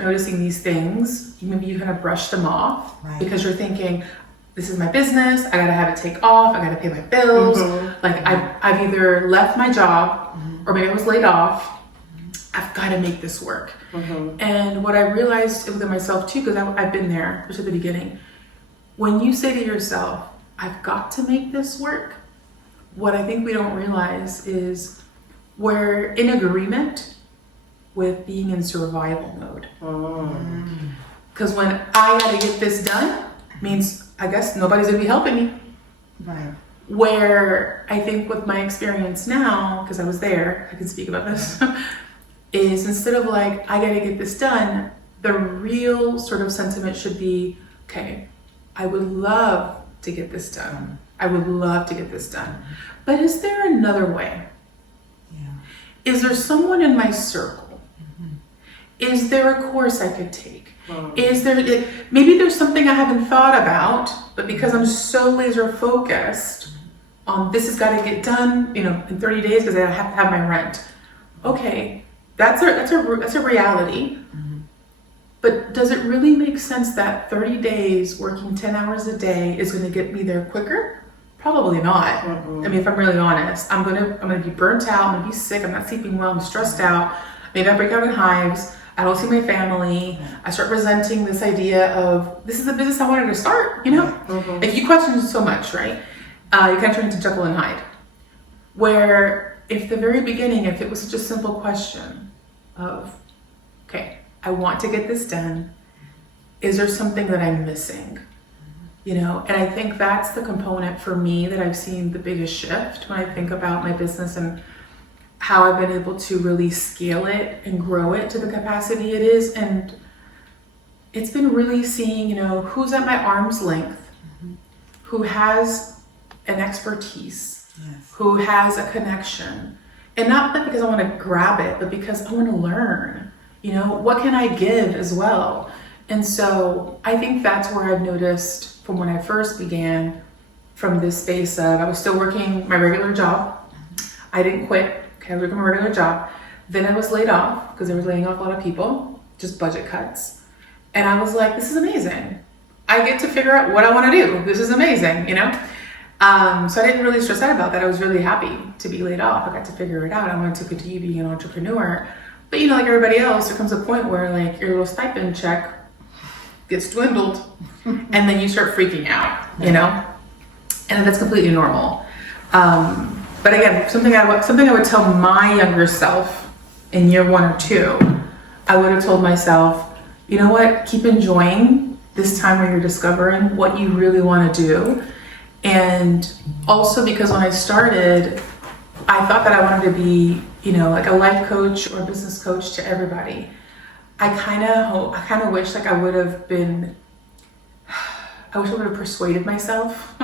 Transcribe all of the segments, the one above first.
start noticing these things, maybe you kind of brush them off because you're thinking, this is my business, I gotta have it take off, I gotta pay my bills. Like I've either left my job or maybe I was laid off. I've got to make this work. And what I realized within myself too, because I've been there, especially at the beginning, when you say to yourself, I've got to make this work, what I think we don't realize is we're in agreement with being in survival mode. Because when I got to get this done, means I guess nobody's gonna be helping me. Right. Where I think with my experience now, because I was there, I can speak about this, is instead of like, I gotta get this done, the real sort of sentiment should be, okay, I would love to get this done. I would love to get this done. But is there another way? Is there someone in my circle? Is there a course I could take? Is there, maybe there's something I haven't thought about, but because I'm so laser focused on this has got to get done, in 30 days because I have to have my rent. Okay, that's a reality. But does it really make sense that 30 days working 10 hours a day is going to get me there quicker? Probably not. I mean, if I'm really honest, I'm gonna be burnt out. I'm gonna be sick. I'm not sleeping well. I'm stressed out. Maybe I break out in hives. I don't see my family. I start resenting this idea of this is the business I wanted to start. If you question so much, right? You kind of turn into Jekyll and Hyde. Where if the very beginning, if it was such a simple question of, okay, I want to get this done. Is there something that I'm missing? And I think that's the component for me that I've seen the biggest shift when I think about my business and how I've been able to really scale it and grow it to the capacity it is. And it's been really seeing, who's at my arm's length, who has an expertise, who has a connection. And not because I want to grab it, but because I want to learn, what can I give as well? And so I think that's where I've noticed from when I first began, from this space of, I was still working my regular job. I didn't quit. Okay, I was working my regular job. Then I was laid off because they were laying off a lot of people, just budget cuts. And I was like, this is amazing. I get to figure out what I want to do. This is amazing, So I didn't really stress out about that. I was really happy to be laid off. I got to figure it out. I wanted to continue being an entrepreneur. But like everybody else, there comes a point where like your little stipend check gets dwindled and then you start freaking out, and that's completely normal. But again, something I would tell my younger self in year 1 or 2, I would have told myself, you know what, keep enjoying this time where you're discovering what you really want to do. And also because when I started, I thought that I wanted to be, like a life coach or a business coach to everybody. I kind of wish like I would have persuaded myself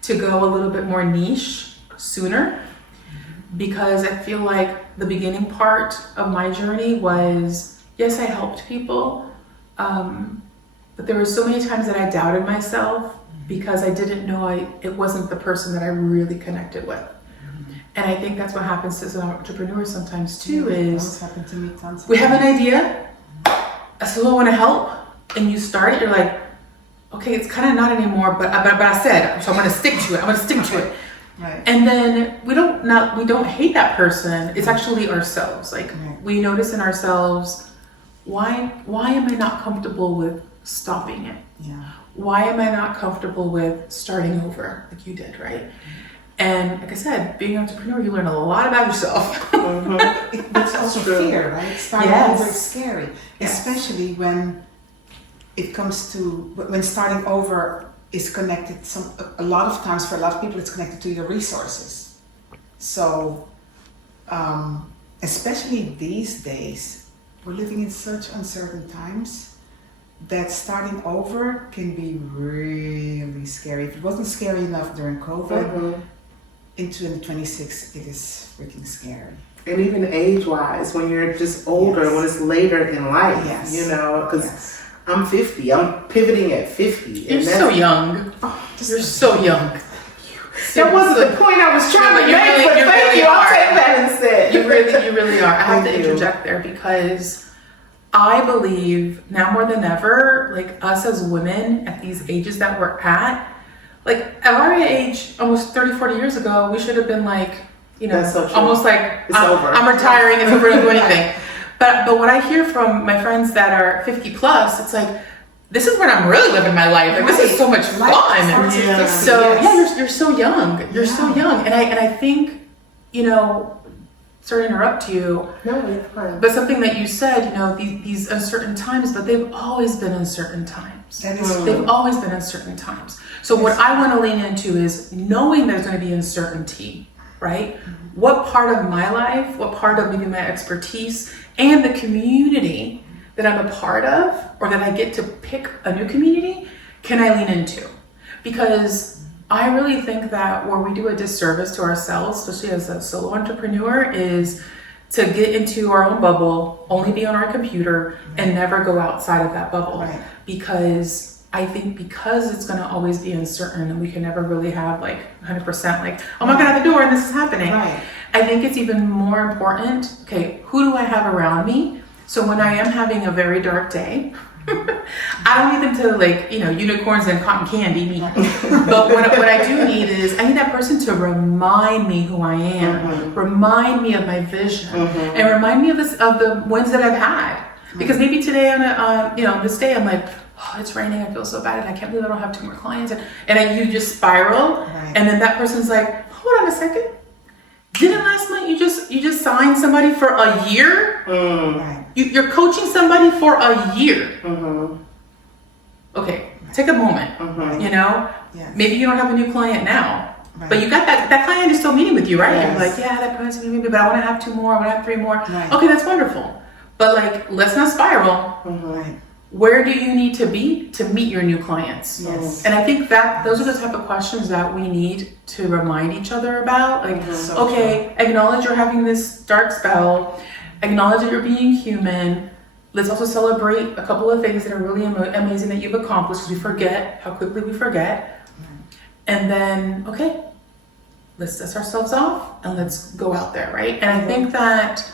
to go a little bit more niche sooner, because I feel like the beginning part of my journey was, yes, I helped people, but there were so many times that I doubted myself because I didn't know it wasn't the person that I really connected with. And I think that's what happens to some entrepreneurs sometimes too, is happened to me tons of we have an idea, so I want to help, and you start it, you're like, okay, it's kind of not anymore, but I said, so I'm going to stick to it. Right. And then we don't hate that person. It's actually ourselves. Like we notice in ourselves, why am I not comfortable with stopping it? Yeah. Why am I not comfortable with starting over like you did, right? And like I said, being an entrepreneur, you learn a lot about yourself. It's also fear, right? Starting over is scary, especially when it comes to when starting over is connected. A lot of times for a lot of people, it's connected to your resources. So, especially these days, we're living in such uncertain times that starting over can be really scary. If it wasn't scary enough during COVID. In 2026, it is freaking scary. And even age-wise, when you're just older, when it's later in life, because I'm 50, I'm pivoting at 50. You're so young. You're so young. That wasn't the point I was trying to make, but thank you. I'll take that instead. You really are. I have to interject there because I believe now more than ever, like us as women at these ages that we're at, like at our age, almost 30, 40 years ago, we should have been like, you know, so almost like, over. I'm retiring, it's over, I don't do anything. But what I hear from my friends that are 50 plus, it's like, this is when I'm really living my life. Like this is so much fun. So yeah, you're so young. You're so young. And I think, you know, sorry to interrupt you. No, it's fine. But something that you said, you know, these uncertain times, but they've always been uncertain times. They've always been uncertain times. So what I want to lean into is knowing there's going to be uncertainty, right? What part of my life, what part of maybe my expertise and the community that I'm a part of, or that I get to pick a new community, can I lean into? Because I really think that where we do a disservice to ourselves, especially as a solo entrepreneur, is to get into our own bubble, only be on our computer, and never go outside of that bubble. Right. Because I think because it's going to always be uncertain, and we can never really have like 100% like, oh my God, at the door, and this is happening. Right. I think it's even more important, okay, who do I have around me? So when I am having a very dark day, I don't need them to like, you know, unicorns and cotton candy me. But what I do need is, I need that person to remind me who I am, remind me of my vision, and remind me of the wins that I've had. Because maybe today on this day, I'm like, oh, it's raining, I feel so bad, and I can't believe I don't have 2 more clients. And you just spiral, and then that person's like, hold on a second. Didn't last month you just signed somebody for a year? Right. You're coaching somebody for a year. Okay, take a moment. You know, maybe you don't have a new client now, but you got that client is still meeting with you, right? Yes. You're like, yeah, that person's meeting with me, but I want to have 2 more, I want to have 3 more. Right. Okay, that's wonderful. But like, let's not spiral. Right. Where do you need to be to meet your new clients? Yes. And I think that those are the type of questions that we need to remind each other about. Like, okay, acknowledge you're having this dark spell. Acknowledge that you're being human. Let's also celebrate a couple of things that are really amazing that you've accomplished, because we forget how quickly we forget. And then, okay, let's dust ourselves off and let's go out there, right? And I think that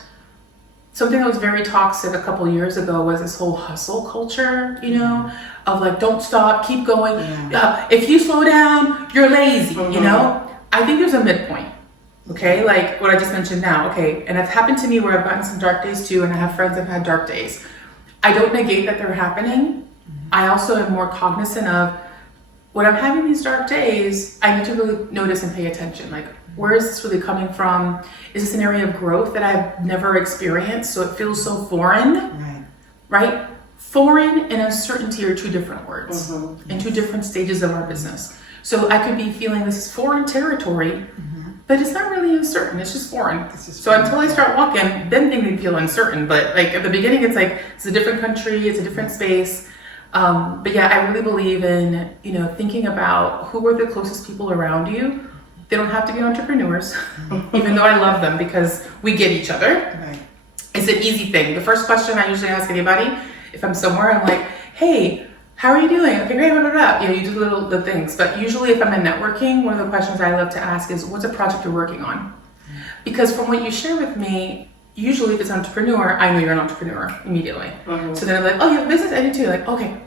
something that was very toxic a couple years ago was this whole hustle culture, you know, of like, don't stop, keep going. If you slow down, you're lazy, you know? I think there's a midpoint, okay? Like what I just mentioned now, okay? And it's happened to me where I've gotten some dark days too, and I have friends that have had dark days. I don't negate that they're happening. I also am more cognizant of when I'm having these dark days, I need to really notice and pay attention. Like, where is this really coming from? Is this an area of growth that I've never experienced, so it feels so foreign? Right? Foreign and uncertainty are 2 different words and 2 different stages of our business. So I could be feeling this is foreign territory, but it's not really uncertain, it's just foreign. So until I start walking, then things can feel uncertain. But like at the beginning, it's like, it's a different country, it's a different space. But yeah, I really believe in, you know, thinking about who are the closest people around you. They don't have to be entrepreneurs, even though I love them because we get each other. Right. It's an easy thing. The first question I usually ask anybody, if I'm somewhere, I'm like, hey, how are you doing? Okay, great, blah, blah, blah. You know, you do the things. But usually if I'm in networking, one of the questions I love to ask is, what's a project you're working on? Because from what you share with me, usually if it's an entrepreneur, I know you're an entrepreneur immediately. So then I'm like, oh, you have a business? I do too. Like, okay.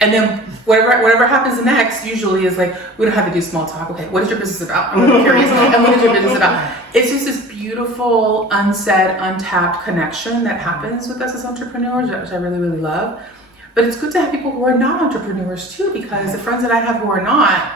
And then whatever happens next usually is like, we don't have to do small talk. Okay, what is your business about? I'm curious. And what is your business about? It's just this beautiful, unsaid, untapped connection that happens with us as entrepreneurs, which I really, really love. But it's good to have people who are not entrepreneurs too, because the friends that I have who are not,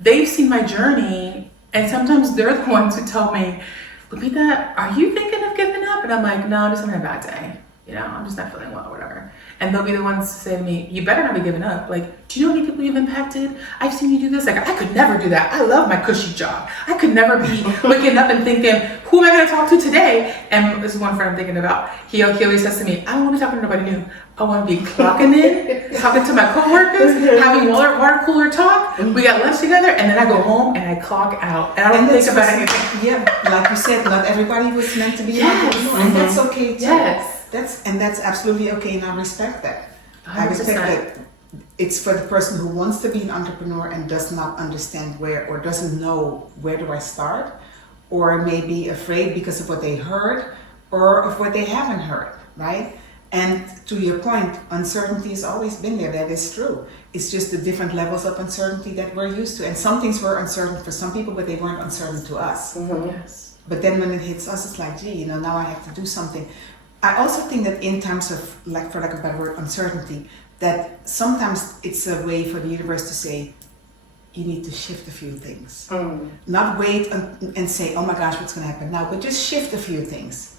they've seen my journey, and sometimes they're the ones who tell me, Lupita, are you thinking of giving up? And I'm like, no, I'm just having a bad day. You know, I'm just not feeling well or whatever. And they'll be the ones to say to me, you better not be giving up. Like, do you know how many people you've impacted? I've seen you do this. Like, I could never do that. I love my cushy job. I could never be waking up and thinking, who am I going to talk to today? And this is one friend I'm thinking about. He always says to me, I don't want to be talking to nobody new. I want to be clocking in, talking to my coworkers, having water cooler talk. We got lunch together, and then I go home and I clock out. And I don't think about anything. Yeah, like you said, not everybody was meant to be an entrepreneur, and that's okay too. Yes. That's absolutely okay, and I respect that. 100%. I respect that it's for the person who wants to be an entrepreneur and does not understand where, or doesn't know where do I start, or may be afraid because of what they heard or of what they haven't heard, right? And to your point, uncertainty has always been there. That is true. It's just the different levels of uncertainty that we're used to. And some things were uncertain for some people, but they weren't uncertain to us. Yes. But then when it hits us, it's like, gee, now I have to do something. I also think that in times of, like, for lack of a better word, uncertainty, that sometimes it's a way for the universe to say, you need to shift a few things. Not wait and say, oh my gosh, what's going to happen now, but just shift a few things.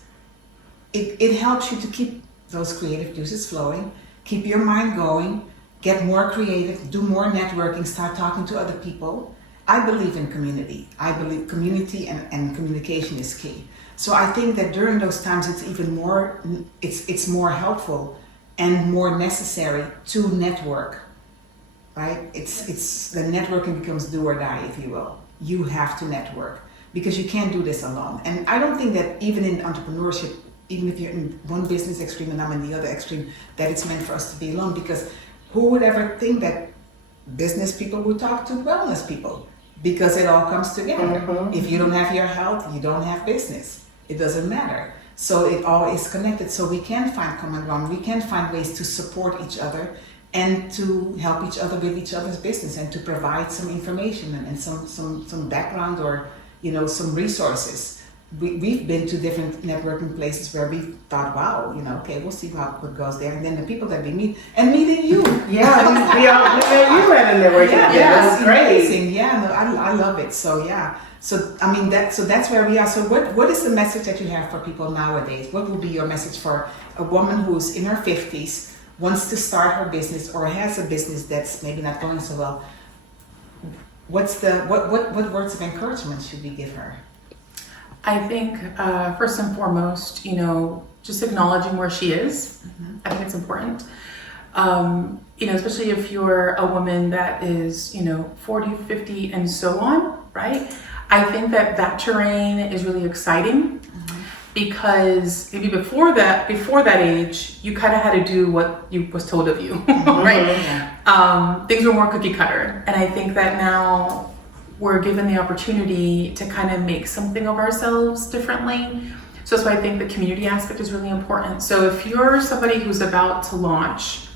It helps you to keep those creative juices flowing, keep your mind going, get more creative, do more networking, start talking to other people. I believe in community. I believe community and communication is key. So I think that during those times it's even more, it's more helpful and more necessary to network, right? It's the networking becomes do or die, if you will. You have to network because you can't do this alone. And I don't think that even in entrepreneurship, even if you're in one business extreme and I'm in the other extreme, that it's meant for us to be alone, because who would ever think that business people would talk to wellness people? Because it all comes together. If you don't have your health, you don't have business. It doesn't matter. So it all is connected. So we can find common ground. We can find ways to support each other and to help each other with each other's business and to provide some information and some background or some resources. We've been to different networking places where we thought, wow, okay, we'll see what goes there. And then the people that we meet, and meeting you. Yeah, we met you at a networking. Yeah, it was great. amazing. Yeah, no, I love it. So yeah. So I mean that's where we are. So what is the message that you have for people nowadays? What would be your message for a woman who's in her 50s, wants to start her business or has a business that's maybe not going so well? What words of encouragement should we give her? I think first and foremost, just acknowledging where she is. I think it's important. Especially if you're a woman that is, 40, 50 and so on, right? I think that terrain is really exciting because maybe before that age, you kind of had to do what was told of you, right? Things were more cookie cutter. And I think that now we're given the opportunity to kind of make something of ourselves differently. So that's why I think the community aspect is really important. So if you're somebody who's about to launch,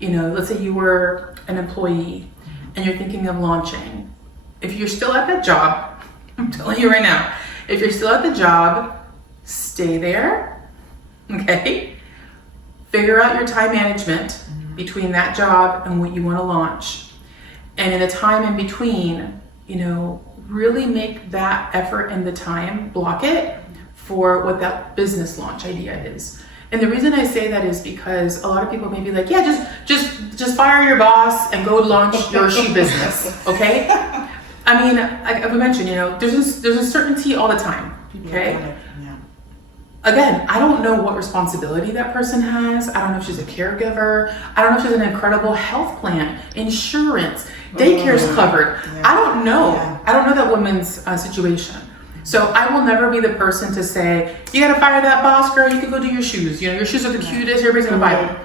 let's say you were an employee and you're thinking of launching, if you're still at that job, I'm telling you right now, if you're still at the job, stay there, okay? Figure out your time management between that job and what you want to launch. And in the time in between, really make that effort and the time, block it for what that business launch idea is. And the reason I say that is because a lot of people may be like, yeah, just fire your boss and go launch your shoe business, okay? I mean, like we mentioned, there's uncertainty all the time, okay? Again, I don't know what responsibility that person has. I don't know if she's a caregiver. I don't know if she's an incredible health plan, insurance, daycare's covered. I don't know. I don't know that woman's situation. So I will never be the person to say, you gotta fire that boss, girl, you can go do your shoes. Your shoes are the cutest, everybody's gonna buy them.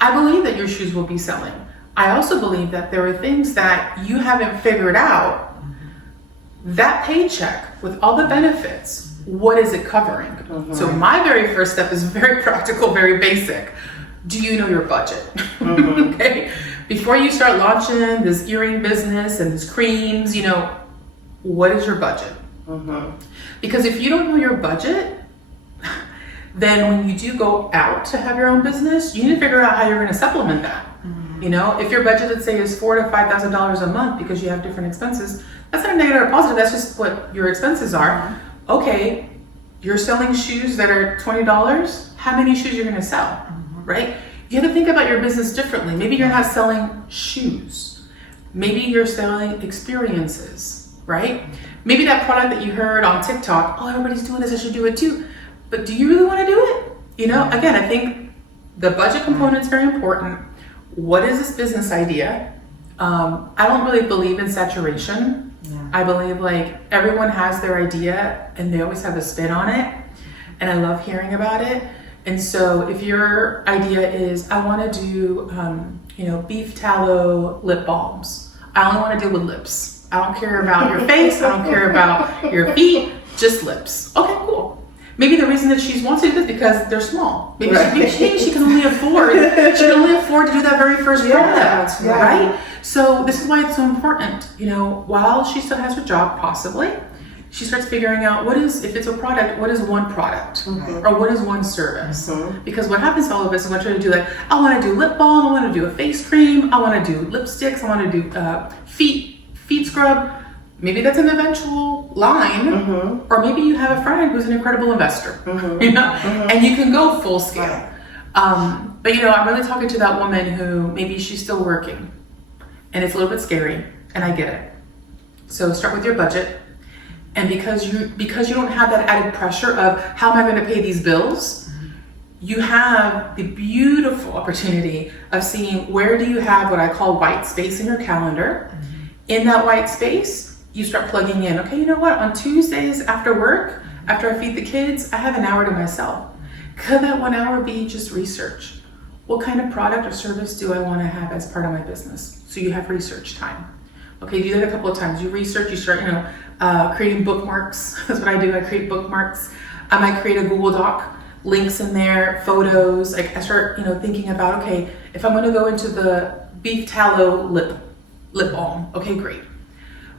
I believe that your shoes will be selling. I also believe that there are things that you haven't figured out. That paycheck with all the benefits, what is it covering? So my very first step is very practical, very basic. Do you know your budget? Okay. Before you start launching this earring business and this creams, what is your budget? Because if you don't know your budget, then when you do go out to have your own business, you need to figure out how you're going to supplement that. If your budget, let's say, is $4,000 to $5,000 a month because you have different expenses, that's not a negative or positive. That's just what your expenses are. Okay, you're selling shoes that are $20. How many shoes you're going to sell, right? You have to think about your business differently. Maybe you're not selling shoes. Maybe you're selling experiences, right? Maybe that product that you heard on TikTok, oh, everybody's doing this, I should do it too. But do you really want to do it? Again, I think the budget component is very important. What is this business idea? I don't really believe in saturation. I believe like everyone has their idea and they always have a spin on it. And I love hearing about it. And so if your idea is, I want to do, beef tallow lip balms. I only want to deal with lips. I don't care about your face. I don't care about your feet, just lips. Okay, cool. Maybe the reason that she's wanted it is because they're small. Maybe Right. she can only afford to do that very first product, right? So this is why it's so important. You know, while she still has her job, possibly, she starts figuring out if it's a product, what is one product or what is one service? Because what happens to all of us is we're trying to do I want to do lip balm, I want to do a face cream, I want to do lipsticks, I want to do feet scrub. Maybe that's an eventual line, or maybe you have a friend who's an incredible investor, you know, and you can go full scale. But you know, I'm really talking to that woman who maybe she's still working, and it's a little bit scary, and I get it. So start with your budget, and because you don't have that added pressure of how am I going to pay these bills, you have the beautiful opportunity of seeing where do you have what I call white space in your calendar. In that white space, you start plugging in, okay, you know what, on Tuesdays after work, after I feed the kids, I have an hour to myself. Could that 1 hour be just research? What kind of product or service do I want to have as part of my business? So you have research time. Okay, do that a couple of times. You research, you start, creating bookmarks. That's what I do, I create bookmarks. I might create a Google Doc, links in there, photos. I start, thinking about, okay, if I'm gonna go into the beef tallow lip balm, okay, great.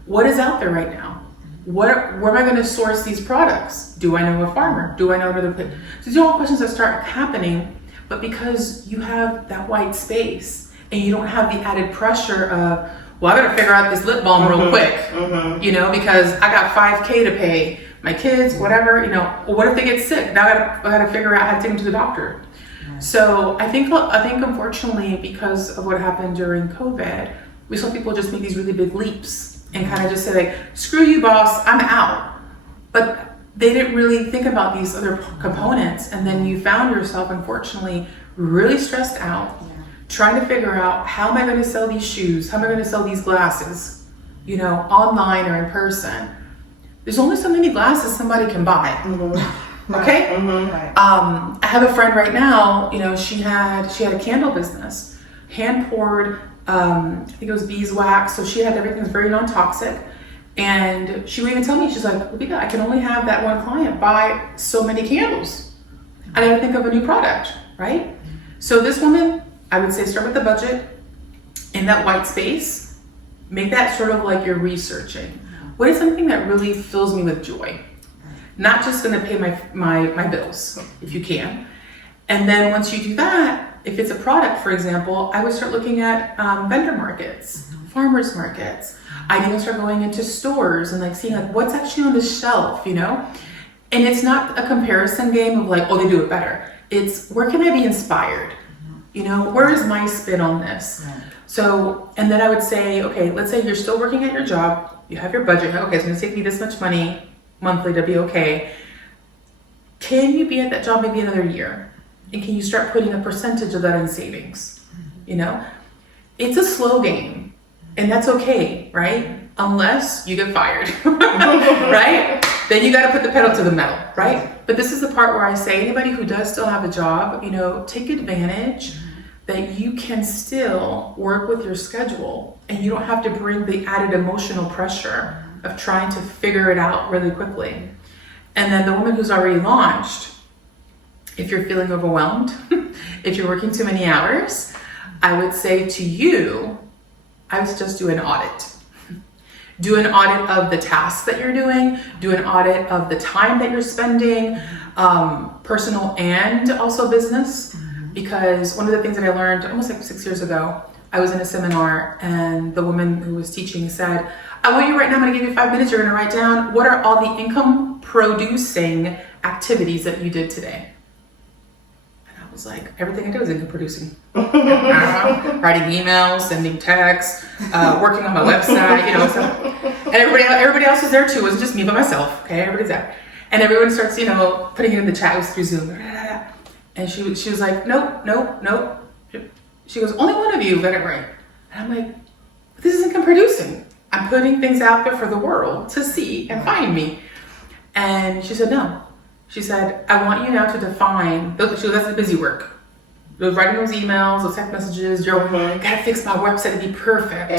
What is out there right now? Where am I going to source these products? Do I know a farmer? Do I know another place? So these are all questions that start happening, but because you have that white space and you don't have the added pressure of, well, I got to figure out this lip balm real quick, because I got $5K to pay my kids, whatever, well, what if they get sick? Now I got to figure out how to take them to the doctor. So I think unfortunately, because of what happened during COVID, we saw people just make these really big leaps and kind of just say screw you, boss, I'm out. But they didn't really think about these other components. And then you found yourself, unfortunately, really stressed out, trying to figure out, how am I going to sell these shoes? How am I going to sell these glasses, online or in person? There's only so many glasses somebody can buy. Okay? I have a friend right now, she had a candle business, hand poured, I think it was beeswax, so she had everything was very non-toxic, and she would even tell me, she's like, Ludmilla, I can only have that one client buy so many candles. I gotta think of a new product, right? So this woman, I would say, start with the budget, in that white space, make that sort of like you're researching. What is something that really fills me with joy? Not just gonna pay my bills, if you can. And then once you do that, if it's a product, for example, I would start looking at vendor markets, farmers markets. I'd even start going into stores and seeing what's actually on the shelf, And it's not a comparison game of oh, they do it better. It's where can I be inspired? Where is my spin on this? So, and then I would say, okay, let's say you're still working at your job, you have your budget, okay, it's gonna take me this much money monthly to be okay. Can you be at that job maybe another year? And can you start putting a percentage of that in savings? It's a slow game, and that's okay, right? Unless you get fired, right? Then you got to put the pedal to the metal, right? But this is the part where I say, anybody who does still have a job, take advantage that you can still work with your schedule, and you don't have to bring the added emotional pressure of trying to figure it out really quickly. And then the woman who's already launched, if you're feeling overwhelmed, if you're working too many hours, I would say to you, I would just do an audit. Do an audit of the tasks that you're doing, do an audit of the time that you're spending, personal and also business. Because one of the things that I learned almost 6 years ago, I was in a seminar and the woman who was teaching said, I want you right now, I'm gonna give you 5 minutes, you're gonna write down what are all the income producing activities that you did today. I was like, everything I do is income producing. Writing emails, sending texts, working on my website, and everybody else was there too. It wasn't just me by myself. Okay, everybody's there, and everyone starts, putting it in the chat. It was through Zoom, and she was like, nope. She goes, only one of you got it right, and I'm like, this is income producing. I'm putting things out there for the world to see and find me, and she said no. She said, I want you now to define, that's the busy work. Those writing those emails, those text messages, gotta fix my website to be perfect.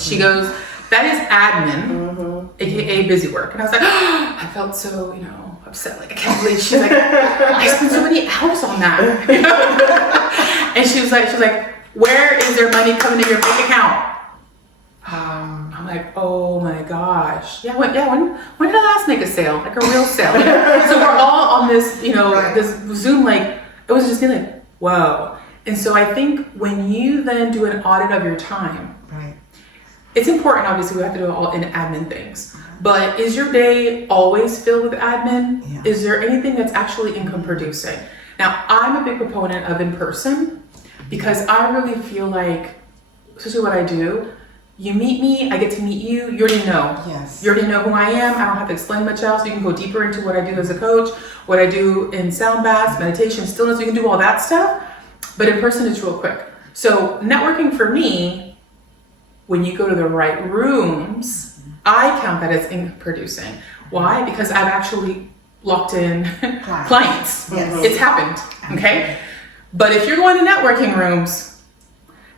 She goes, that is admin, aka busy work. And I was like, I felt so, upset. Like, I can't believe. She's like, I spent so many hours on that. And she was like, where is their money coming to your bank account? I'm like, oh my gosh. When did I last make a sale? Like a real sale. So we're all on this, this Zoom, like, it was just feeling like, whoa. And so I think when you then do an audit of your time, right, it's important, obviously, we have to do all in admin things. But is your day always filled with admin? Yeah. Is there anything that's actually income producing? Now, I'm a big proponent of in-person because I really feel like, especially what I do, you meet me, I get to meet you, you already know. Yes. You already know who I am. I don't have to explain much else. You can go deeper into what I do as a coach, what I do in sound baths, meditation, stillness, we can do all that stuff. But in person, it's real quick. So networking for me, when you go to the right rooms, I count that as income producing. Why? Because I've actually locked in clients. Yes. It's happened, okay? But if you're going to networking rooms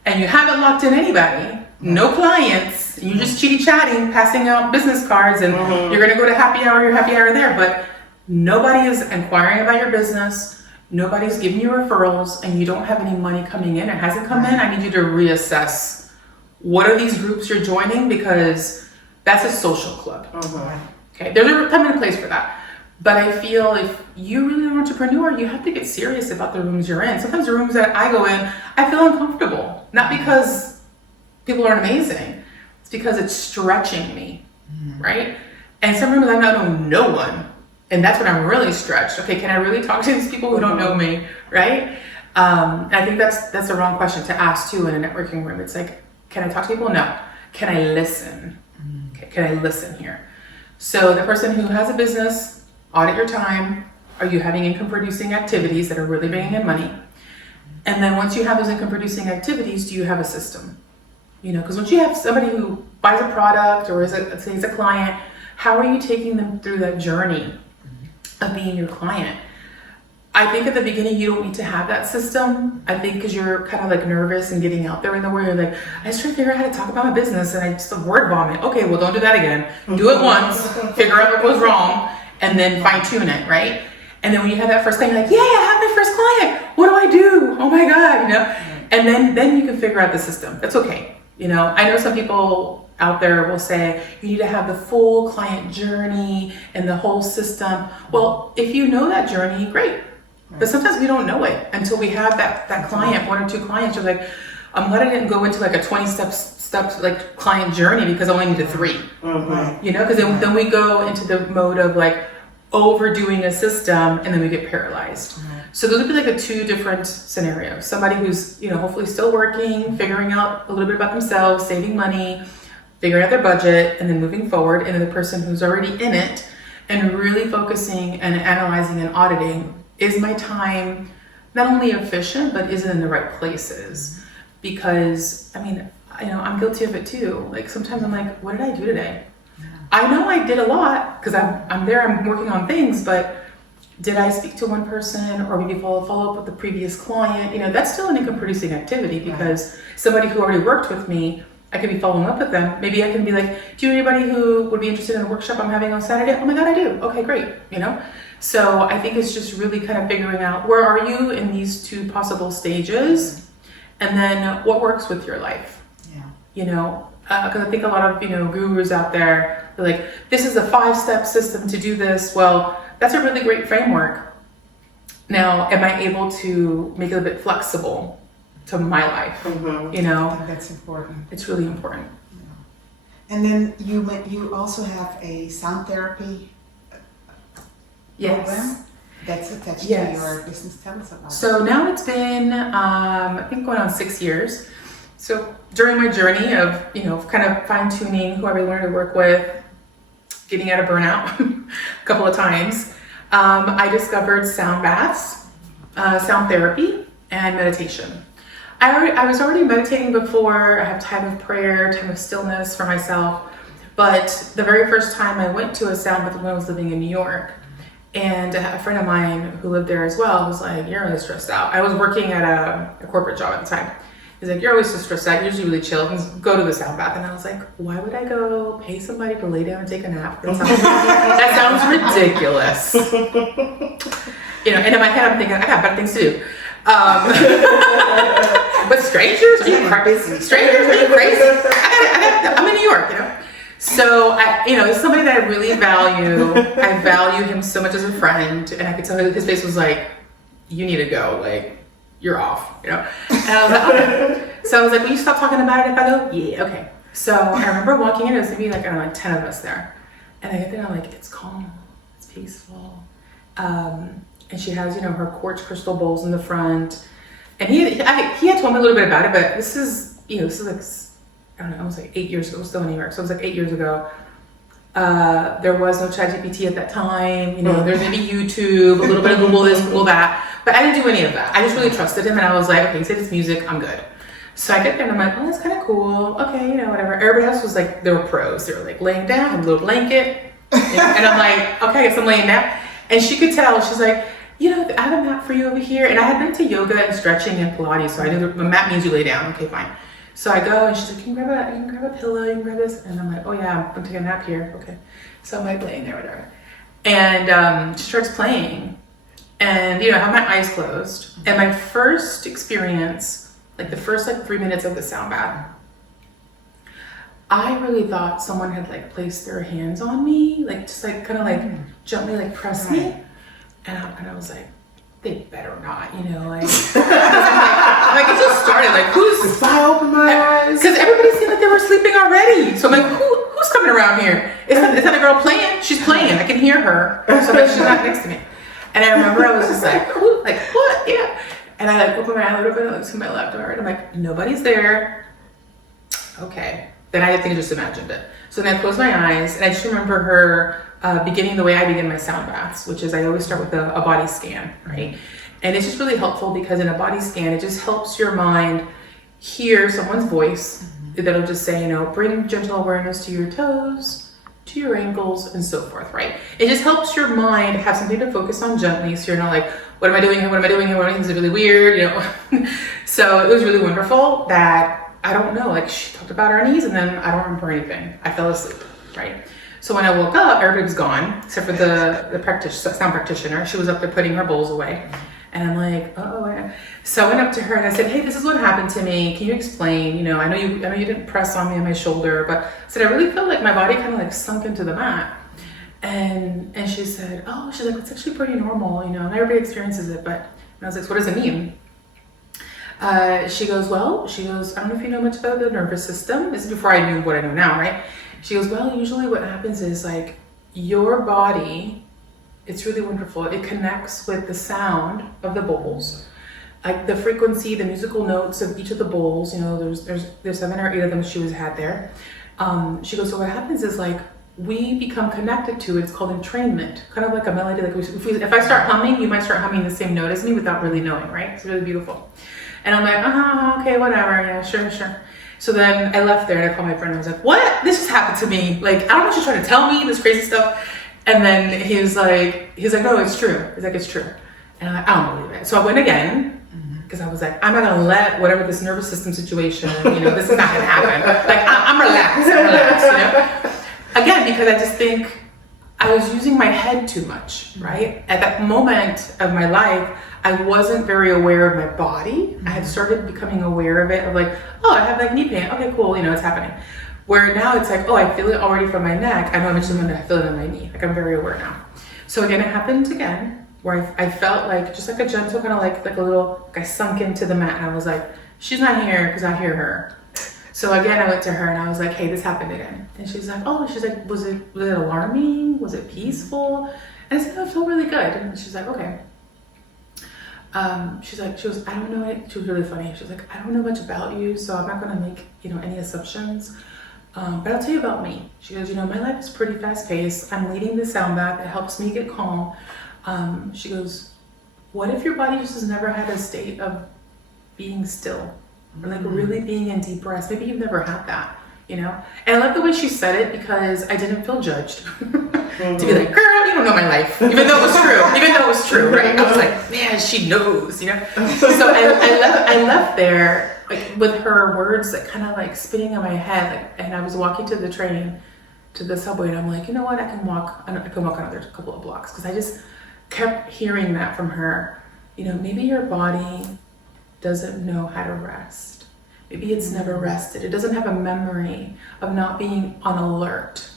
and you haven't locked in anybody, no clients, you're just chitty-chatting, passing out business cards, and you're gonna go to happy hour there, but nobody is inquiring about your business, nobody's giving you referrals, and you don't have any money coming in, it hasn't come in, I need you to reassess what are these groups you're joining, because that's a social club. Okay, there's a time and a place for that. But I feel if you're really an entrepreneur, you have to get serious about the rooms you're in. Sometimes the rooms that I go in, I feel uncomfortable. Not because people are amazing. It's because it's stretching me, right? And some rooms I know no one. And that's when I'm really stretched. Okay, can I really talk to these people who don't know me, right? I think that's the wrong question to ask too in a networking room. It's like, can I talk to people? No. Can I listen? Okay, can I listen here? So the person who has a business, audit your time. Are you having income producing activities that are really bringing in money? And then once you have those income producing activities, do you have a system? Because once you have somebody who buys a product or let's say it's a client, how are you taking them through that journey of being your client? I think at the beginning, you don't need to have that system. I think because you're kind of like nervous and getting out there in the world, you're like, I just try to figure out how to talk about my business and I just word vomit. Okay, well, don't do that again. Do it once, figure out what was wrong, and then fine tune it, right? And then when you have that first client, you're like, yeah, I have my first client. What do I do? Oh my God, And then you can figure out the system. That's okay. I know some people out there will say you need to have the full client journey and the whole system. Well, if you know that journey, great. But sometimes we don't know it until we have that client, one or two clients. You're like, I'm glad I didn't go into like a 20 steps like client journey because I only needed 3. Because then we go into the mode of like overdoing a system and then we get paralyzed. So those would be like the 2 different scenarios. Somebody who's, hopefully still working, figuring out a little bit about themselves, saving money, figuring out their budget, and then moving forward. And then the person who's already in it and really focusing and analyzing and auditing, is my time not only efficient, but is it in the right places? Because, I'm guilty of it too. Like sometimes I'm like, what did I do today? I know I did a lot because I'm there, I'm working on things, but did I speak to one person or maybe follow up with the previous client? That's still an income producing activity because somebody who already worked with me, I could be following up with them. Maybe I can be like, do you know anybody who would be interested in a workshop I'm having on Saturday? Oh my God, I do. Okay, great. So I think it's just really kind of figuring out where are you in these 2 possible stages, and then what works with your life. Because I think a lot of gurus out there, they're like, this is a 5-step system to do this. Well, that's a really great framework. Now, am I able to make it a bit flexible to my life? I think that's important. It's really important. And then you also have a sound therapy program that's attached to your business. Tell us about it. So now it's been, I think going on 6 years. So during my journey of, kind of fine tuning who I really learned to work with, getting out of burnout a couple of times, I discovered sound baths, sound therapy, and meditation. I was already meditating before. I have time of prayer, time of stillness for myself. But the very first time I went to a sound bath when I was living in New York, and a friend of mine who lived there as well was like, you're really stressed out. I was working at a corporate job at the time. He's like, you're always so stressed out. You're usually really chill. Go to the sound bath. And I was like, why would I go pay somebody to lay down and take a nap? That sounds ridiculous. You know, and in my head, I'm thinking, I got better things to do. But strangers, are you crazy? Strangers, are you crazy? I'm in New York, you know. So it's somebody that I really value. I value him so much as a friend, and I could tell his face was like, you need to go, like, you're off, you know. And I was like, okay. So I was like, will you stop talking about it if I go? Yeah, okay. So I remember walking in, it was maybe like, I don't know, like 10 of us there. And I get there, I'm like, it's calm, it's peaceful. And she has, you know, her quartz crystal bowls in the front. And he had told me a little bit about it, but this is like, I don't know, it was like 8 years ago. I was still in New York, so it was like 8 years ago. There was no ChatGPT at that time. You know, there's maybe YouTube, a little bit of Google this, Google that. But I didn't do any of that. I just really trusted him, and I was like, okay, he said it's music, I'm good. So I get there, and I'm like, oh, that's kind of cool. Okay, you know, whatever. Everybody else was like, they were pros. They were like laying down, had a little blanket. And I'm like, okay, I guess I'm laying down. And she could tell, she's like, you know, I have a mat for you over here. And I had been to yoga and stretching and Pilates, so I knew the mat means you lay down. Okay, fine. So I go, and she's like, you can grab a pillow, you can grab this. And I'm like, oh yeah, I'm taking a nap here. Okay. So I'm like laying there, whatever. And she starts playing. And, you know, I have my eyes closed. And my first experience, like the first 3 minutes of the sound bath, I really thought someone had like placed their hands on me, like just like kind of like gently like press me. And I was like, they better not, you know, like, like it just started, like, who's, I open my eyes. Because everybody seemed like they were sleeping already. So I'm like, who's coming around here? Is that the girl playing? She's playing, I can hear her. So like, she's not next to me. And I remember I was just like, who? Like, what? Yeah. And I like opened my eye a little bit, I looked to my left and my right. I'm like, nobody's there. Okay. Then I think I just imagined it. So then I closed my eyes, and I just remember her beginning the way I begin my sound baths, which is I always start with a body scan, right? And it's just really helpful because in a body scan, it just helps your mind hear someone's voice that'll just say, you know, bring gentle awareness to your toes, to your ankles, and so forth, right? It just helps your mind have something to focus on gently, so you're not like, what am I doing here? What am I doing here? What am I doing? This is really weird, you know? So it was really wonderful that, I don't know, like she talked about her knees, and then I don't remember anything. I fell asleep, right? So when I woke up, everybody was gone, except for the sound practitioner. She was up there putting her bowls away. And I'm like, oh. So I went up to her and I said, hey, this is what happened to me. Can you explain? You know, I know you didn't press on me on my shoulder, but I said, I really felt like my body kind of like sunk into the mat. And she said, oh, she's like, it's actually pretty normal, you know, and everybody experiences it. But and I was like, so what does it mean? She goes, I don't know if you know much about the nervous system. This is before I knew what I know now, right? She goes, well, usually what happens is like your body, it's really wonderful. It connects with the sound of the bowls, like the frequency, the musical notes of each of the bowls. You know, there's 7 or 8 of them she had there. She goes, so what happens is like we become connected to it. It's called entrainment, kind of like a melody. Like if I start humming, you might start humming the same note as me without really knowing, right? It's really beautiful. And I'm like, okay, whatever, yeah, sure. So then I left there and I called my friend and I was like, what? This just happened to me. Like, I don't know what you're trying to tell me, this crazy stuff. And then he was like, no, it's true. He's like, it's true. And I'm like, I don't believe it. So I went again, because I was like, I'm not gonna let whatever this nervous system situation, you know, this is not gonna happen. Like, I'm relaxed, you know? Again, because I just think I was using my head too much, right? At that moment of my life, I wasn't very aware of my body. I had started becoming aware of it, of like, oh, I have like knee pain. Okay, cool, you know, it's happening. Where now it's like, oh, I feel it already from my neck. I know eventually when I feel it on my knee. Like I'm very aware now. So again, it happened again, where I felt like, just like a gentle kind of like a little, like I sunk into the mat and I was like, she's not here because I hear her. So again, I went to her and I was like, hey, this happened again. And she's like, was it alarming? Was it peaceful? And I said, no, it felt really good. And she's like, okay. She was, I don't know it. She was really funny. She was like, I don't know much about you, so I'm not going to make, you know, any assumptions. But I'll tell you about me. She goes, you know, my life is pretty fast paced. I'm leading the sound bath. It helps me get calm. She goes, what if your body just has never had a state of being still? Or like really being in deep rest? Maybe you've never had that, you know? And I love the way she said it because I didn't feel judged. To be like, girl, you don't know my life. Even though it was true, right? I was like, man, she knows, you know? So I left there like with her words that kind of like spinning in my head, like, and I was walking to the train, to the subway, and I'm like, you know what, I can walk another couple of blocks, because I just kept hearing that from her. You know, maybe your body doesn't know how to rest. Maybe it's never rested. It doesn't have a memory of not being on alert.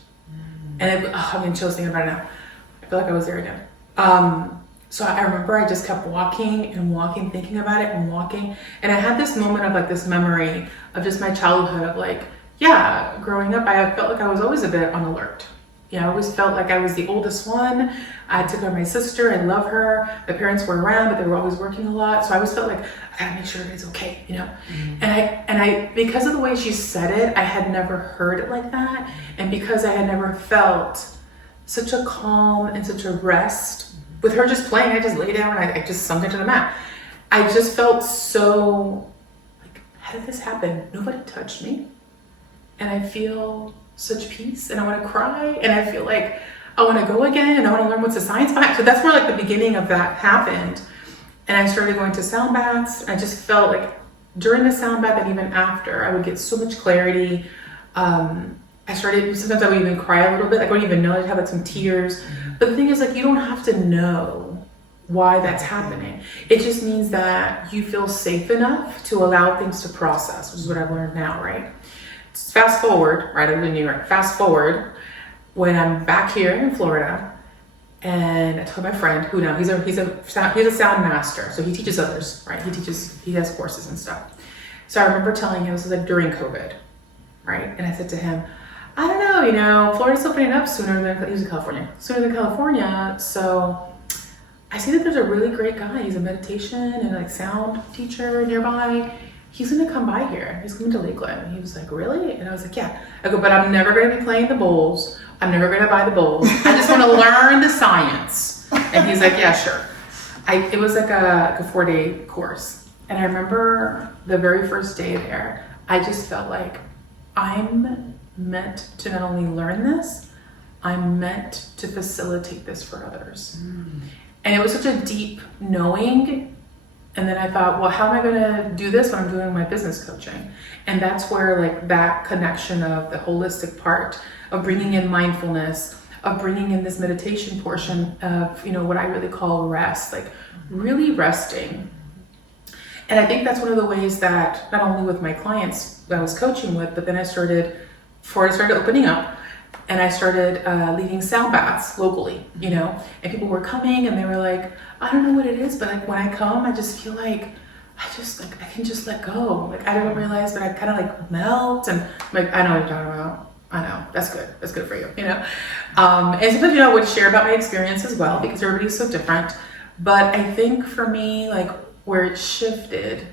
And I'm in chills thinking about it now. I feel like I was there again. So I remember I just kept walking and walking, thinking about it and walking. And I had this moment of like this memory of just my childhood of like, yeah, growing up, I felt like I was always a bit on alert. Yeah, I always felt like I was the oldest one. I took care of my sister. I love her. My parents were around, but they were always working a lot. So I always felt like I gotta make sure it's okay, you know? And I, because of the way she said it, I had never heard it like that. And because I had never felt such a calm and such a rest with her just playing, I just lay down and I just sunk into the mat. I just felt so like, how did this happen? Nobody touched me. And I feel such peace, and I want to cry, and I feel like I want to go again, and I want to learn what's the science behind it. So that's where like the beginning of that happened. And I started going to sound baths. I just felt like during the sound bath and even after, I would get so much clarity. Sometimes I would even cry a little bit. Like, I wouldn't even know, I'd have like some tears. But the thing is, like, you don't have to know why that's happening. It just means that you feel safe enough to allow things to process, which is what I've learned now, right? Fast forward, right, I live in New York. Fast forward when I'm back here in Florida, and I told my friend who now he's a sound master, so he teaches others, right? He has courses and stuff. So I remember telling him, this was like during COVID, right? And I said to him, I don't know, you know, Florida's opening up sooner than he was in California, so I see that there's a really great guy. He's a meditation and like sound teacher nearby. He's gonna come by here. He's coming to Lakeland. And he was like, really? And I was like, yeah. I go, but I'm never gonna be playing the bowls. I'm never gonna buy the bowls. I just wanna learn the science. And he's like, yeah, sure. It was like a 4-day course. And I remember the very first day there, I just felt like I'm meant to not only learn this, I'm meant to facilitate this for others. And it was such a deep knowing. And then I thought, well, how am I gonna do this when I'm doing my business coaching? And that's where like that connection of the holistic part of bringing in mindfulness, of bringing in this meditation portion of, you know, what I really call rest, like really resting. And I think that's one of the ways that not only with my clients that I was coaching with, but then I started opening up, and I started leading sound baths locally, you know, and people were coming and they were like, I don't know what it is, but like when I come, I just feel like I can just let go. Like I don't realize, but I kind of like melt, and I'm like, I know what you're talking about. I know, that's good. That's good for you, you know? And sometimes, you know, I would share about my experience as well, because everybody's so different. But I think for me, like where it shifted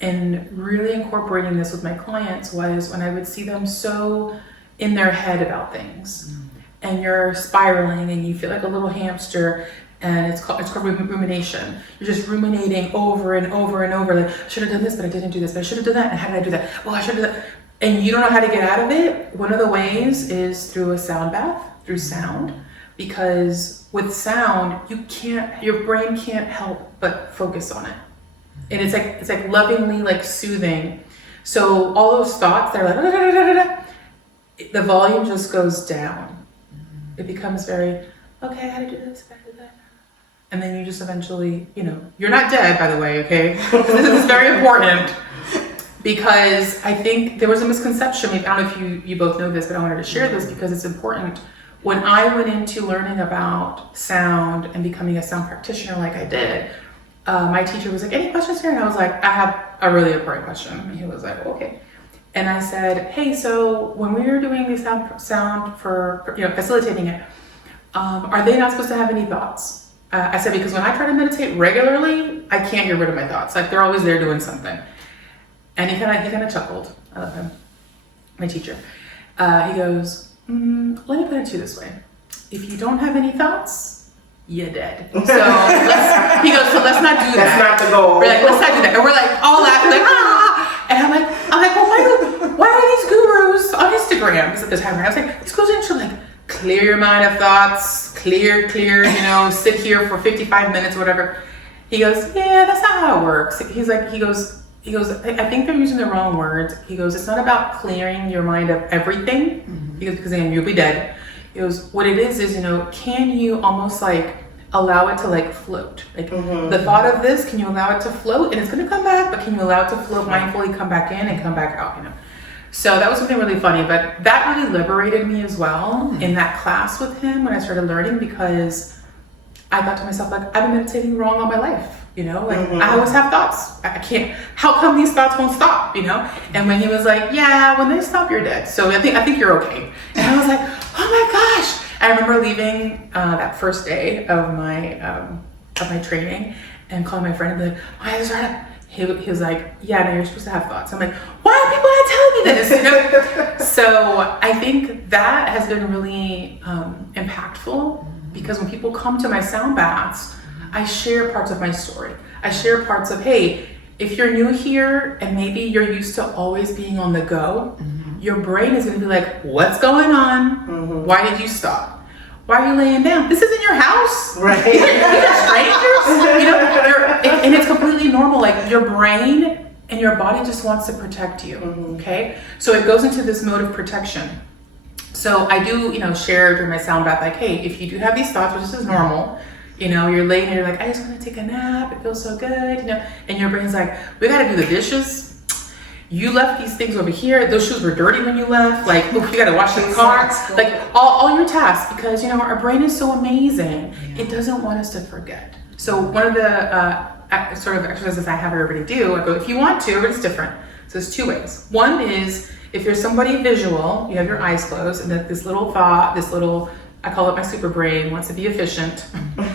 and really incorporating this with my clients was when I would see them so in their head about things, and you're spiraling and you feel like a little hamster, and it's called rumination. You're just ruminating over and over and over, like, I should have done this, but I didn't do this, but I should have done that, and how did I do that? Well, I should have done that. And you don't know how to get out of it. One of the ways is through a sound bath, through sound, because with sound, your brain can't help but focus on it. And it's like lovingly like soothing. So all those thoughts, they're like, da, da, da, da, da, the volume just goes down. It becomes very, okay, I gotta do this, I gotta do that. And then you just eventually, you know, you're not dead, by the way, okay? This is very important, because I think there was a misconception. I don't know if you both know this, but I wanted to share this because it's important. When I went into learning about sound and becoming a sound practitioner like I did, my teacher was like, any questions here? And I was like, I have a really important question. And he was like, okay. And I said, hey, so when we were doing the sound for, you know, facilitating it, are they not supposed to have any thoughts? I said, because when I try to meditate regularly, I can't get rid of my thoughts. Like they're always there doing something. And he kind of chuckled. I love him, my teacher. He goes, let me put it to you this way. If you don't have any thoughts, you're dead. So he goes, so let's not do that. That's not the goal. We're like, let's not do that. And we're like all laughing, like, ah! And I'm like, well, why are these gurus on Instagram? Because at the time, I was like, these gurus are like, clear your mind of thoughts, clear, you know, sit here for 55 minutes or whatever. He goes, yeah, that's not how it works. He goes, he goes, I think they're using the wrong words. He goes, it's not about clearing your mind of everything. He goes, because then you'll be dead. He goes, what it is, you know, can you almost like allow it to like float? Like the thought of this, can you allow it to float? And it's going to come back, but can you allow it to float mindfully, come back in and come back out, you know? So that was something really funny, but that really liberated me as well in that class with him when I started learning, because I thought to myself, like, I've been meditating wrong all my life, you know, like I always have thoughts. I can't, how come these thoughts won't stop, you know? And when he was like, yeah, when they stop, you're dead. So I think you're okay. And I was like, oh my gosh. I remember leaving that first day of my training and calling my friend and be like, why is that? He was like, yeah, no, you're supposed to have thoughts. I'm like, why are people not telling me this? You know? So I think that has been really impactful, because when people come to my sound baths, I share parts of my story. I share parts of, hey, if you're new here and maybe you're used to always being on the go, your brain is going to be like, what's going on? Why did you stop? Why are you laying down? This isn't your house. Right. These are strangers. You know, and it's completely normal. Like, your brain and your body just wants to protect you. Okay. So it goes into this mode of protection. So I do, you know, share during my sound bath, like, hey, if you do have these thoughts, which is normal, you know, you're laying and you're like, I just want to take a nap. It feels so good, you know, and your brain's like, we got to do the dishes. You left these things over here. Those shoes were dirty when you left. Like, look, you got to wash the car. Like, all your tasks, because, you know, our brain is so amazing. It doesn't want us to forget. So one of the sort of exercises I have everybody do, I go, if you want to, it's different. So there's two ways. One is, if you're somebody visual, you have your eyes closed, and that this little thought, I call it my super brain, wants to be efficient,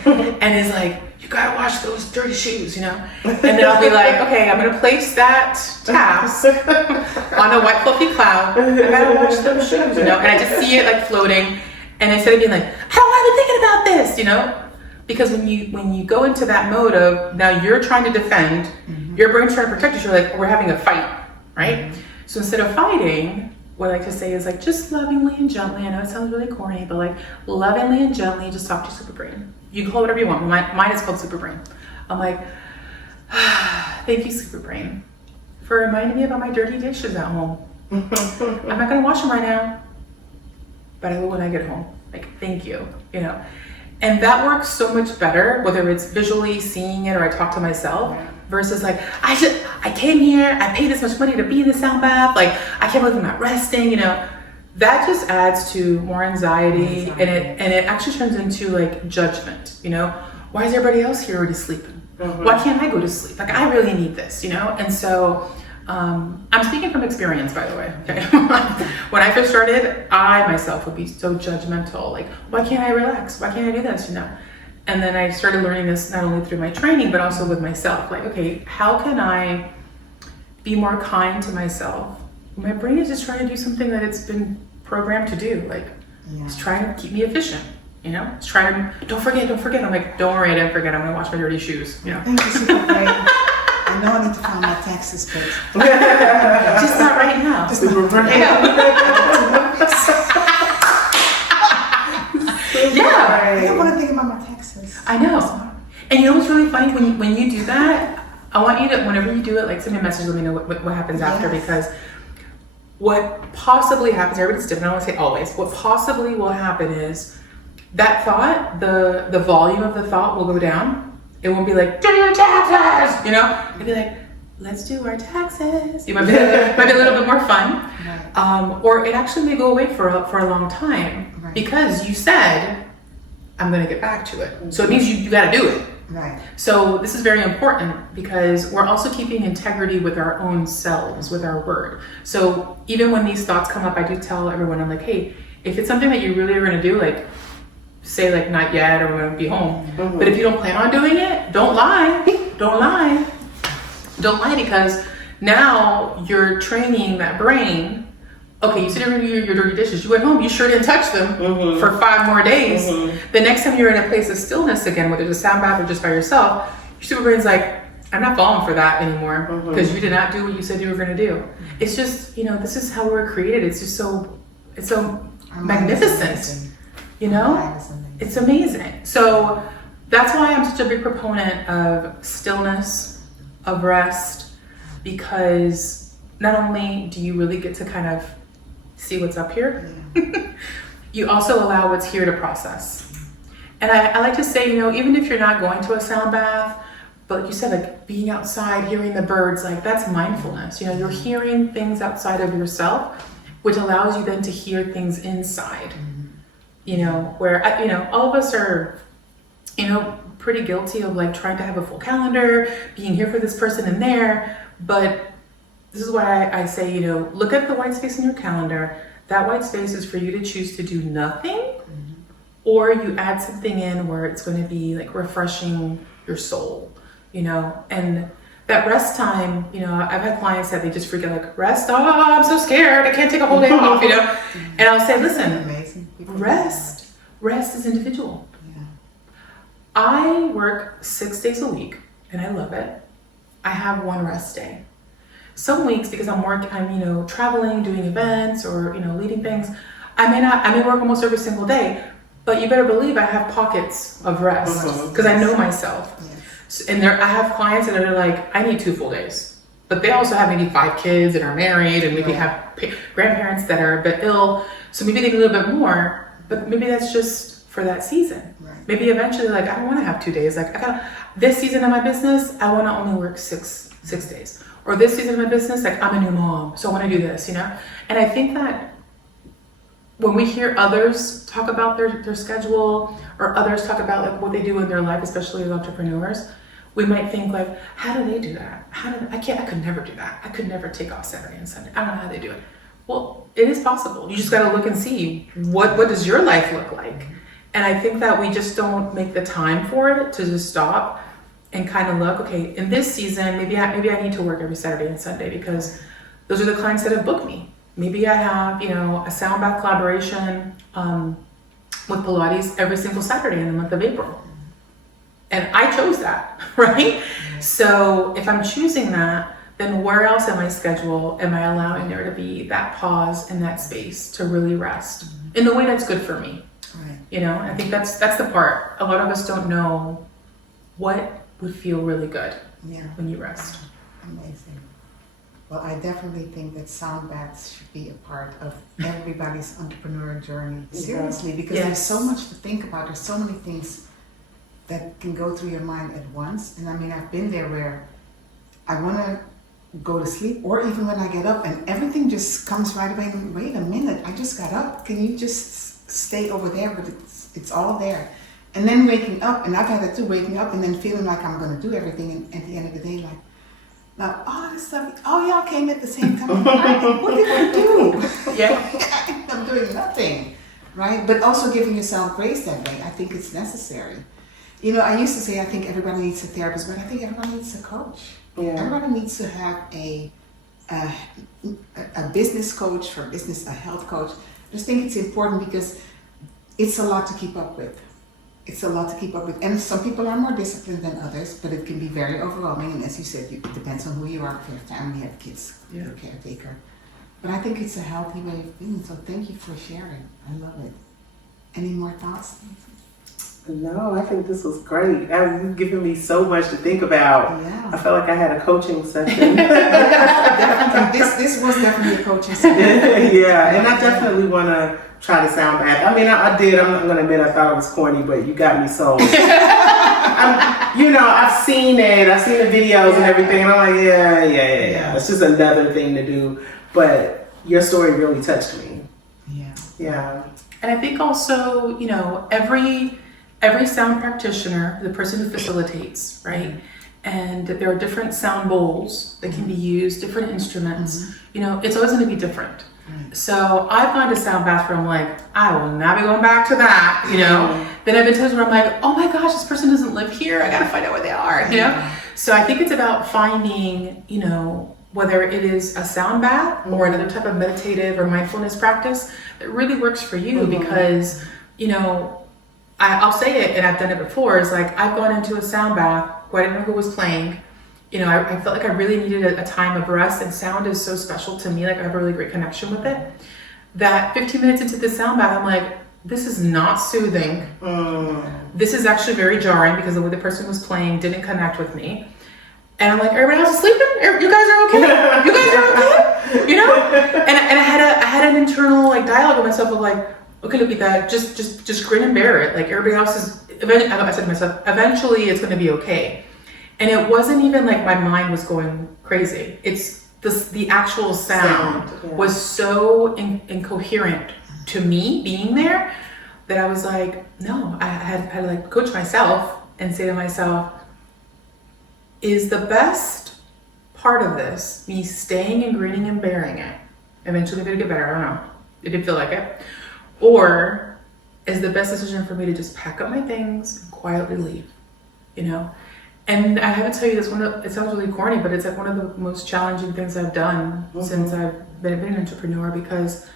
and is like, you gotta wash those dirty shoes, you know? And then I'll be like, okay, I'm gonna place that task on a white fluffy cloud. I gotta wash those shoes, you know? And I just see it like floating, and instead of being like, I don't wanna be thinking about this, you know? Because when you go into that mode of, now you're trying to defend, your brain's trying to protect you, you're like, we're having a fight, right? So instead of fighting, what I like to say is like, just lovingly and gently, I know it sounds really corny, but like lovingly and gently, just talk to your super brain. You can call it whatever you want. Mine is called super brain. I'm like, thank you, super brain, for reminding me about my dirty dishes at home. I'm not gonna wash them right now, but I will when I get home. Like, thank you, you know? And that works so much better, whether it's visually seeing it or I talk to myself, versus like, I came here, I paid this much money to be in the sound bath, like, I can't believe I'm not resting, you know? That just adds to more anxiety, and it actually turns into like judgment, you know? Why is everybody else here already sleeping? Why can't I go to sleep? Like, I really need this, you know? And so, I'm speaking from experience, by the way, okay? When I first started, I myself would be so judgmental, like, why can't I relax? Why can't I do this, you know? And then I started learning this not only through my training, but also with myself. Like, okay, how can I be more kind to myself? My brain is just trying to do something that it's been programmed to do. Like, it's trying to keep me efficient, you know? It's trying to, don't forget. I'm like, don't worry, I didn't forget. I'm gonna wash my dirty shoes, you know? Thank you, super great. I know I need to file my taxes, but just not right now. Super brain. I don't want to think about my taxes. I know. And you know what's really funny? When you do that, I want you to, whenever you do it, like, send me a message, let me know what happens after, because what possibly happens, everybody's different, I don't want to say always, what possibly will happen is that thought, the volume of the thought will go down. It won't be like, do your taxes, you know? It'll be like, let's do our taxes. It might be a little bit more fun. Or it actually may go away for a long time, because you said, I'm gonna get back to it. So it means you gotta do it. Right. So this is very important, because we're also keeping integrity with our own selves, with our word. So even when these thoughts come up, I do tell everyone, I'm like, hey, if it's something that you really are gonna do, like, say like, not yet, or we're gonna be home. But if you don't plan on doing it, don't lie. Don't lie. Don't lie, because now you're training that brain. Okay, you said you're gonna do your dirty dishes. You went home, you sure didn't touch them for 5 more days. The next time you're in a place of stillness again, whether it's a sound bath or just by yourself, your super brain's like, I'm not falling for that anymore, because you did not do what you said you were gonna do. It's just, you know, this is how we're created. It's just it's so magnificent. You know, it's amazing. So that's why I'm such a big proponent of stillness, of rest, because not only do you really get to kind of see what's up here, you also allow what's here to process. And I like to say, even if you're not going to a sound bath, but like you said, like being outside, hearing the birds, like that's mindfulness. You're hearing things outside of yourself, which allows you then to hear things inside. Where, all of us are, pretty guilty of like trying to have a full calendar, being here for this person and there. But this is why I say, look at the white space in your calendar. That white space is for you to choose to do nothing, or you add something in where it's going to be like refreshing your soul, and that rest time, I've had clients that they just freak out, like, rest, oh, I'm so scared, I can't take a whole day off, and I'll say, listen, rest is individual. I work 6 days a week and I love it. I have one rest day. Some weeks, because I'm traveling, doing events, or leading things, I may work almost every single day, but you better believe I have pockets of rest because I know myself. And I have clients that are like, I need 2 full days, but they also have maybe 5 kids and are married, and maybe have grandparents that are a bit ill, so maybe they need a little bit more, but maybe that's just for that season. Maybe eventually, like, I don't want to have 2 days. Like, this season of my business, I want to only work six days. Or this season of my business, like, I'm a new mom, so I want to do this, And I think that when we hear others talk about their schedule, or others talk about like what they do in their life, especially as entrepreneurs, we might think like, how do they do that? I could never do that. I could never take off Saturday and Sunday. I don't know how they do it. Well, it is possible. You just got to look and see what does your life look like. And I think that we just don't make the time for it to just stop and kind of look, okay, in this season, maybe I need to work every Saturday and Sunday because those are the clients that have booked me. Maybe I have, a sound bath collaboration with Pilates every single Saturday in the month of April. And I chose that, right? So if I'm choosing that, then where else in my schedule am I allowing there to be that pause and that space to really rest in the way that's good for me? Right. I think that's the part. A lot of us don't know what would feel really good when you rest. Amazing. Well, I definitely think that sound baths should be a part of everybody's entrepreneur journey. Seriously, because there's so much to think about. There's so many things that can go through your mind at once. And I've been there where I want to go to sleep, or even when I get up and everything just comes right away. Wait a minute, I just got up. Can you just stay over there? But it's all there. And then waking up, and I've had that too, waking up and then feeling like I'm going to do everything, and at the end of the day, like, now all this stuff, y'all came at the same time. What did I do? I'm doing nothing, right? But also giving yourself grace that way. I think it's necessary. I used to say I think everybody needs a therapist, but I think everybody needs a coach. Yeah. Everybody needs to have a business coach for business, a health coach. I just think it's important because it's a lot to keep up with. And some people are more disciplined than others, but it can be very overwhelming. And as you said, it depends on who you are. If you have family, you have kids, you're a caretaker. But I think it's a healthy way of being. So thank you for sharing. I love it. Any more thoughts? No, I think this was great. You've given me so much to think about. Yeah. I felt like I had a coaching session. Definitely. This was definitely a coaching session. Yeah, and I definitely want to try the sound bath. I did. I'm not going to admit I thought it was corny, but you got me sold. I've seen it. I've seen the videos and everything. And I'm like, yeah. It's just another thing to do. But your story really touched me. Yeah. And I think also, every sound practitioner, the person who facilitates, right? And there are different sound bowls that can be used, different instruments. It's always going to be different. So I've gone to sound baths where I'm like, I will not be going back to that, Then I've been times where I'm like, oh my gosh, this person doesn't live here. I got to find out where they are, So I think it's about finding, whether it is a sound bath or another type of meditative or mindfulness practice that really works for you because, I'll say it, and I've done it before, is like I've gone into a sound bath where I didn't know who was playing. I felt like I really needed a time of rest, and sound is so special to me. Like I have a really great connection with it. That 15 minutes into the sound bath, I'm like, this is not soothing. This is actually very jarring because the way the person was playing didn't connect with me. And I'm like, everybody else is sleeping? You guys are okay? You guys are okay? You know? And I had an internal like dialogue with myself of like, okay, look at that. Just grin and bear it. Like everybody else is, I said to myself, eventually it's going to be okay. And it wasn't even like my mind was going crazy. It's the actual sound was so incoherent to me being there that I was like, no, I had to like coach myself and say to myself, is the best part of this me staying and grinning and bearing it? Eventually it'll get better, I don't know. It didn't feel like it. Or is the best decision for me to just pack up my things and quietly leave, you know? And I have to tell you this, it sounds really corny, but it's like one of the most challenging things I've done since I've been an entrepreneur, because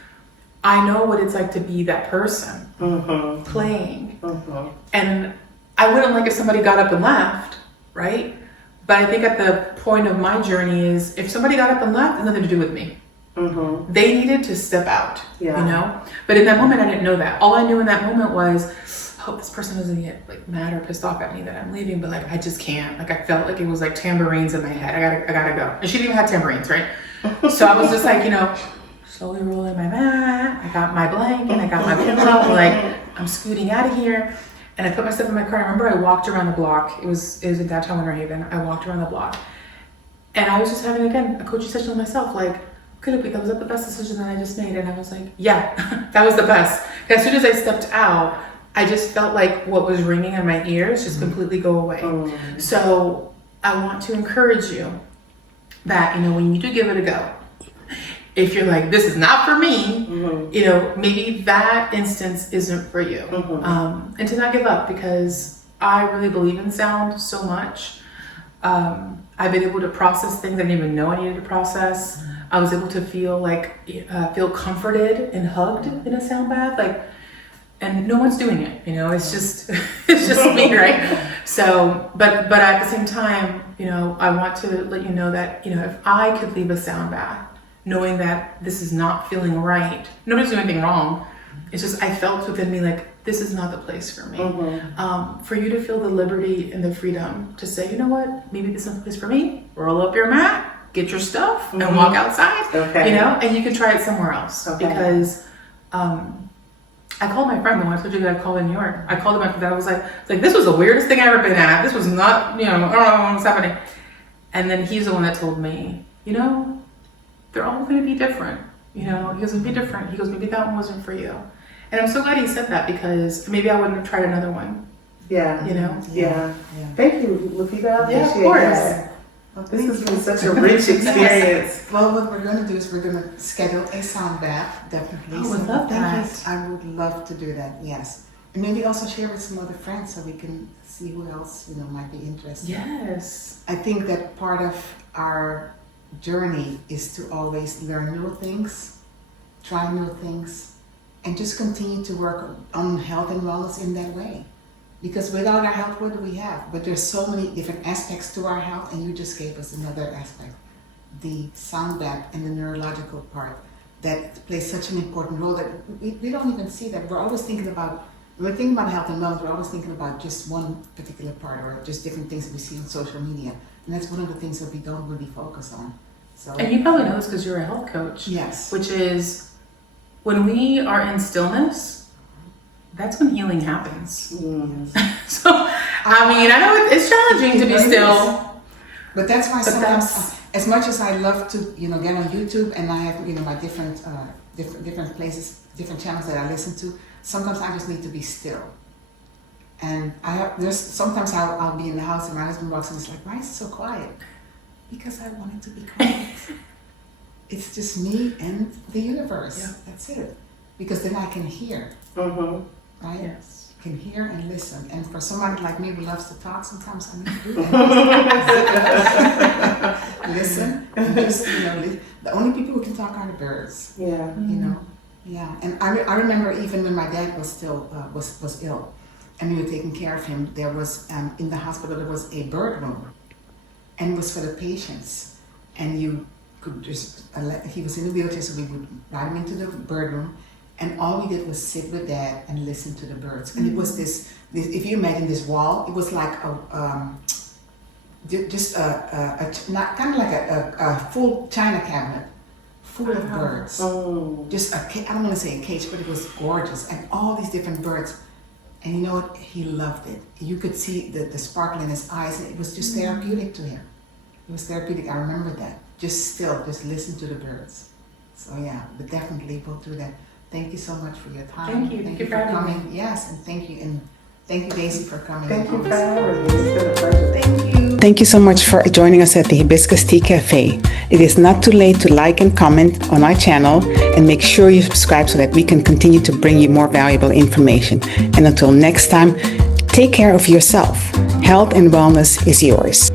I know what it's like to be that person playing. And I wouldn't like if somebody got up and left, right? But I think at the point of my journey is if somebody got up and left, it has nothing to do with me. They needed to step out, you know? But in that moment, I didn't know that. All I knew in that moment was, I hope this person doesn't get like mad or pissed off at me that I'm leaving, but like, I just can't. Like, I felt like it was like tambourines in my head. I gotta go. And she didn't even have tambourines, right? So I was just like, you know, slowly rolling my mat. I got my blanket, I got my pillow, like I'm scooting out of here. And I put my stuff in my car. I remember I walked around the block. It was in downtown Winter Haven. I walked around the block. And I was just having, again, a coaching session with myself. Like, could it be, that was the best decision that I just made? And I was like, yeah, that was the best. As soon as I stepped out, I just felt like what was ringing in my ears just completely go away. So I want to encourage you that, you know, when you do give it a go, if you're like, this is not for me, you know, maybe that instance isn't for you. And to not give up, because I really believe in sound so much. I've been able to process things I didn't even know I needed to process. I was able to feel like, feel comforted and hugged in a sound bath. Like, and no one's doing it, you know, it's just, it's just me, right? So, but at the same time, you know, I want to let you know that, you know, if I could leave a sound bath, knowing that this is not feeling right, nobody's doing anything wrong. It's just, I felt within me, like, this is not the place for me. For you to feel the liberty and the freedom to say, you know what, maybe this is the place for me. Roll up your mat, get your stuff, and walk outside, you know, and you can try it somewhere else. Because, I called my friend, the one I told you that I called in New York. I called him after that. I was like, this was the weirdest thing I ever been at. This was not, you know, I don't know what's happening. And then he's the one that told me, you know, they're all going to be different. You know, he goes, it'll be different. He goes, maybe that one wasn't for you. And I'm so glad he said that, because maybe I wouldn't have tried another one. Yeah. You know? Yeah. Thank you, Ludmilla. Yeah, of course. That. Well, this has been such a rich experience. Well, what we're going to do is we're going to schedule a sound bath, definitely. Oh, I would love that. I would love to do that, yes. And maybe also share with some other friends so we can see who else, you know, might be interested. Yes. I think that part of our journey is to always learn new things, try new things, and just continue to work on health and wellness in that way. Because without our health, what do we have? But there's so many different aspects to our health, and you just gave us another aspect, the sound bath and the neurological part that plays such an important role that we don't even see that. We're always thinking about, when we're thinking about health and wellness, we're always thinking about just one particular part or just different things that we see on social media. And that's one of the things that we don't really focus on. So, And you probably know this because you're a health coach. yes. Which is, when we are in stillness, that's when healing happens. So, I mean, I know it's challenging to be still. But that's why sometimes, as much as I love to, you know, get on YouTube and I have, you know, my different places, different channels that I listen to, sometimes I just need to be still. And sometimes I'll be in the house and my husband walks in and is like, why is it so quiet? Because I want it to be quiet. It's just me and the universe. Yeah. That's it. Because then I can hear. Right? Yes. Can hear and listen. And for somebody like me who loves to talk, sometimes I need to do that. Listen. And just, you know, the only people who can talk are the birds. Yeah. You know? Yeah. And I remember even when my dad was still was ill and we were taking care of him, there was in the hospital there was a bird room. And it was for the patients. And you could just he was in the wheelchair, so we would ride him into the bird room. And all we did was sit with Dad and listen to the birds. And it was this, if you imagine this wall, it was like just not kind of like a full china cabinet full of birds. Oh. Just I don't want to say a cage, but it was gorgeous, and all these different birds. And you know what? He loved it. You could see the sparkle in his eyes, and it was just therapeutic to him. It was therapeutic. I remember that. Just listen to the birds. So yeah, but definitely go through that. Thank you so much for your time. Thank you for coming. Yes, and thank you Daisy for coming. Thank you for having me. It's been a pleasure. Thank you. Thank you so much for joining us at the Hibiscus Tea Cafe. It is not too late to like and comment on our channel, and make sure you subscribe so that we can continue to bring you more valuable information. And until next time, take care of yourself. Health and wellness is yours.